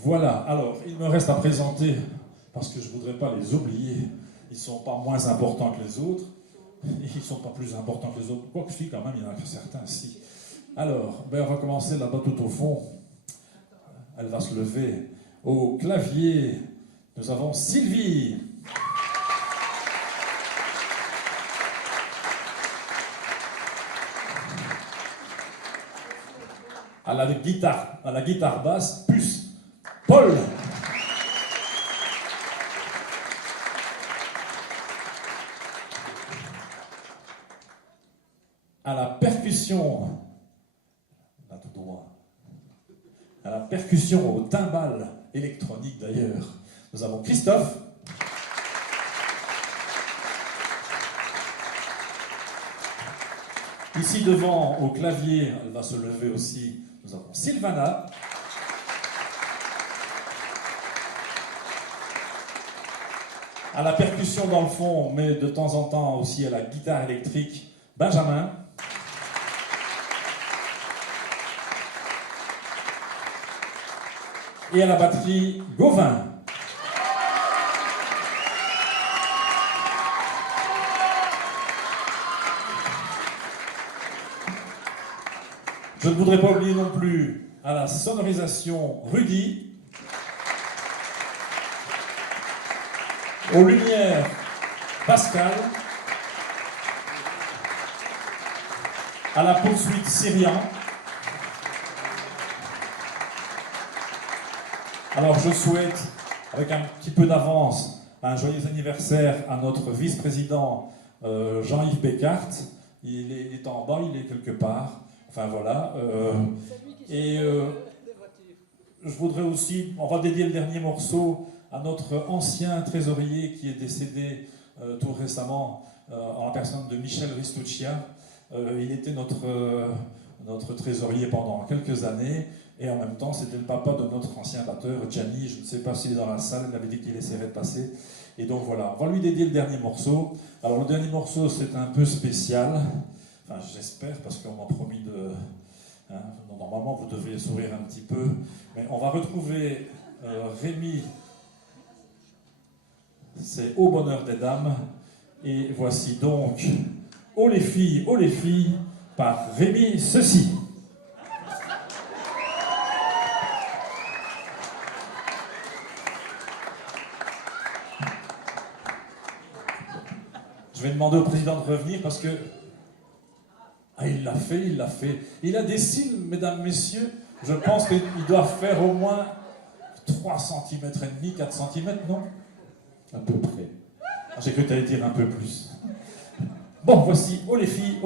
Voilà, alors il me reste à présenter, parce que je ne voudrais pas les oublier, ils ne sont pas moins importants que les autres, ils ne sont pas plus importants que les autres, quoique si quand même, il y en a que certains, si. Alors, on va commencer là-bas tout au fond, elle va se lever. Au clavier, nous avons Sylvie. À la guitare basse, Puce, Paul. À la percussion, là tout droit, à la percussion au timbal électronique d'ailleurs, nous avons Christophe. Ici devant, au clavier, elle va se lever aussi, nous avons Sylvana. À la percussion dans le fond, mais de temps en temps aussi à la guitare électrique, Benjamin. Et à la batterie, Gauvin. Je ne voudrais pas oublier non plus à la sonorisation Rudy, aux lumières Pascal, à la poursuite Cyrian. Alors je souhaite, avec un petit peu d'avance, un joyeux anniversaire à notre vice-président Jean-Yves Bécart. Il est en bas, il est quelque part. Enfin voilà. Je voudrais aussi, on va dédier le dernier morceau à notre ancien trésorier qui est décédé tout récemment en la personne de Michel Ristuccia. Il était notre trésorier pendant quelques années et en même temps c'était le papa de notre ancien batteur Gianni. Je ne sais pas s'il est dans la salle, il avait dit qu'il essaierait de passer. Et donc voilà, on va lui dédier le dernier morceau. Alors le dernier morceau c'est un peu spécial. Enfin, j'espère, parce qu'on m'a promis de... Hein, normalement, vous devriez sourire un petit peu. Mais on va retrouver Rémi. C'est Au bonheur des dames. Et voici donc Oh les filles, par Rémi Ceci. Je vais demander au président de revenir parce que... Ah, il l'a fait. Il a des cils, mesdames, messieurs. Je pense qu'il doit faire au moins 3 cm et demi, 4 cm, non? À peu près. Ah, j'ai cru que tu allais dire un peu plus. Bon, voici Oh les filles.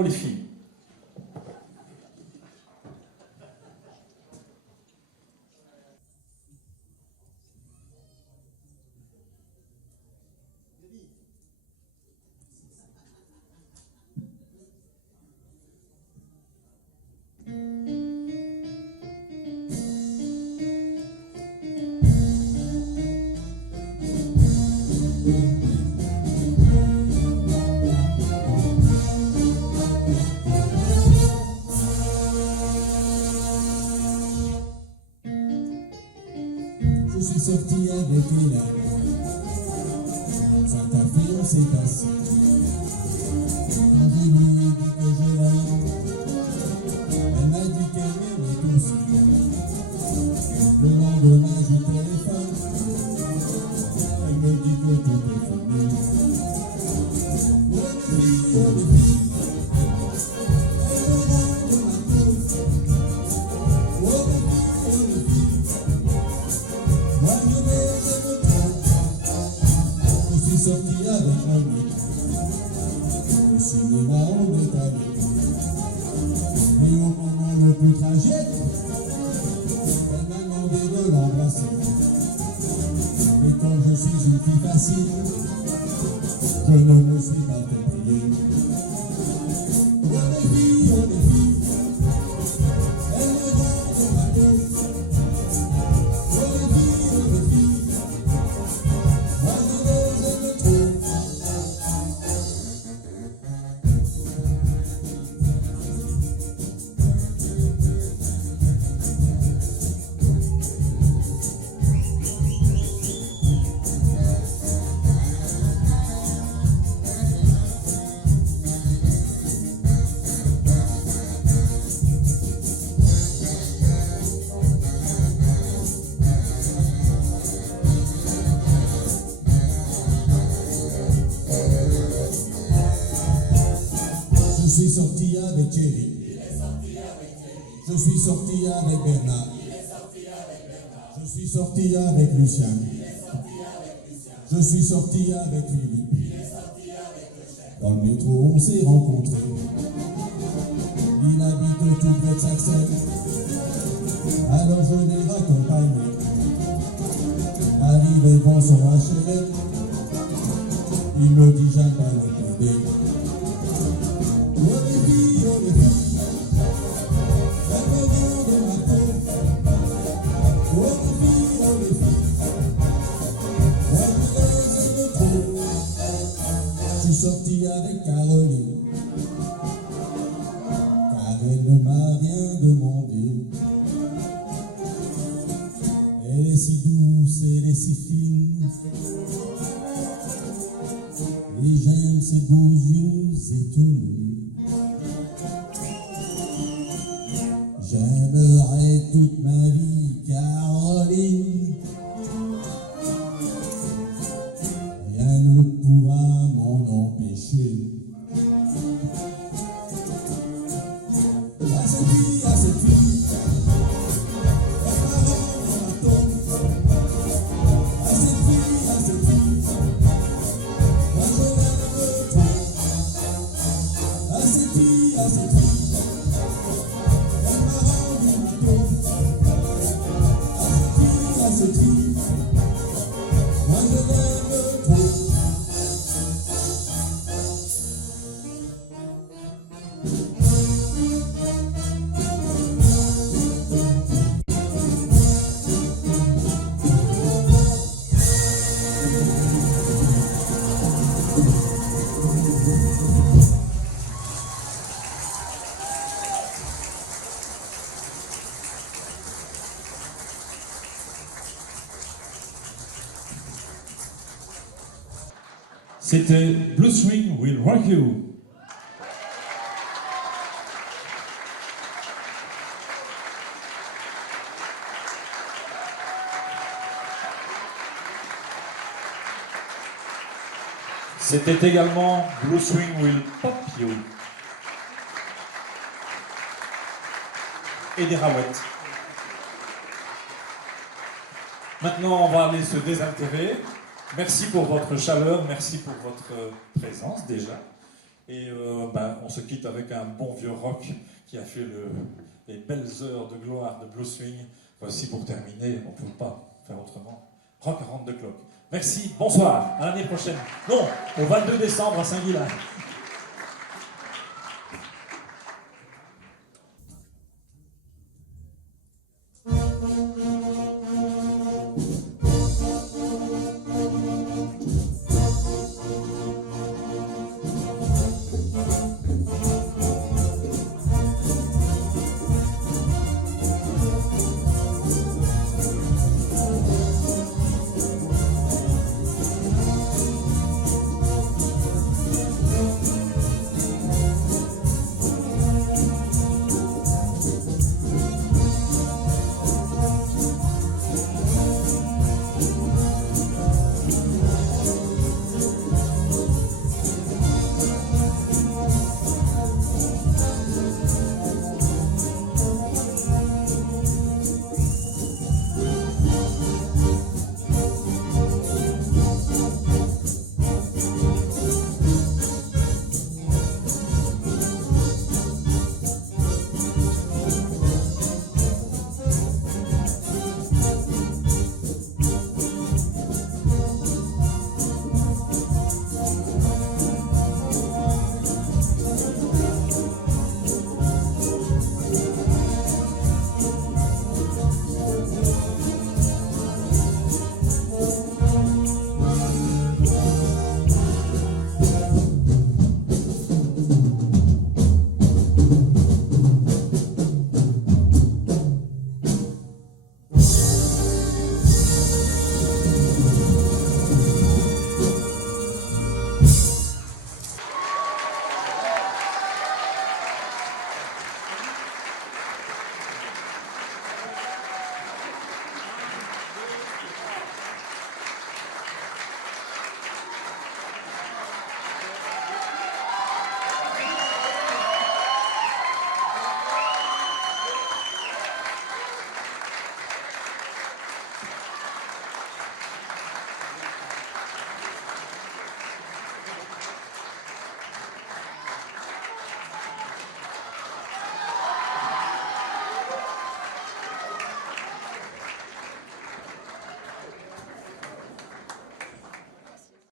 Je suis sorti avec une amie. Dans un café, on s'est assis. Quand je lui ai dit que je l'aime, elle m'a dit qu'elle m'aimait aussi. Le lendemain, j'y téléphone. Elle me dit que tout est fini. Oh les filles, elles me rendent ma peau. Oh les filles. Moi je les aime trop. Je suis sorti avec un ami. Au cinéma on est allé. Et au moment le plus tragique, elle m'a demandé de l'embrasser. Mais comme je suis une fille facile, je ne me suis pas fait prier. Oh les filles, elles me rendent ma peau. Oh les filles, moi je les aime trop. Thierry. Je suis sorti avec Bernard. Je suis sorti avec Lucien. Je suis sorti avec Philippe. Dans le métro, on s'est rencontrés. Il habite tout près de Sarcelles. Alors je l'ai raccompagné. Arrivé devant son HLM, il me dit j'aime pas l'entendre. Oh les filles, faites-moi bien de ma peau. Oh les filles, moi je les aime trop. Je suis sorti avec Caroline, car elle ne m'a rien demandé. Elle est si douce, elle est si fine, et j'aime ses beaux yeux étonnés. J'aimerais toute ma vie Caroline, rien ne pourra m'en empêcher. À cette fille, elle m'a rendu ma tombe. À cette fille, moi je l'aime trop. À cette fille, elle m'a rendu ma tombe. À cette fille, moi je l'aime trop. C'était Blue Swing Will Rock You. C'était également Blue Swing Will Pop You. Et des raouettes. Maintenant, on va aller se désaltérer. Merci pour votre chaleur, merci pour votre présence déjà. Et on se quitte avec un bon vieux rock qui a fait les belles heures de gloire de Blue Swing. Voici pour terminer, on ne peut pas faire autrement. Rock around the clock. Merci, bonsoir, à l'année prochaine. Non, au 22 décembre à Saint-Guilain.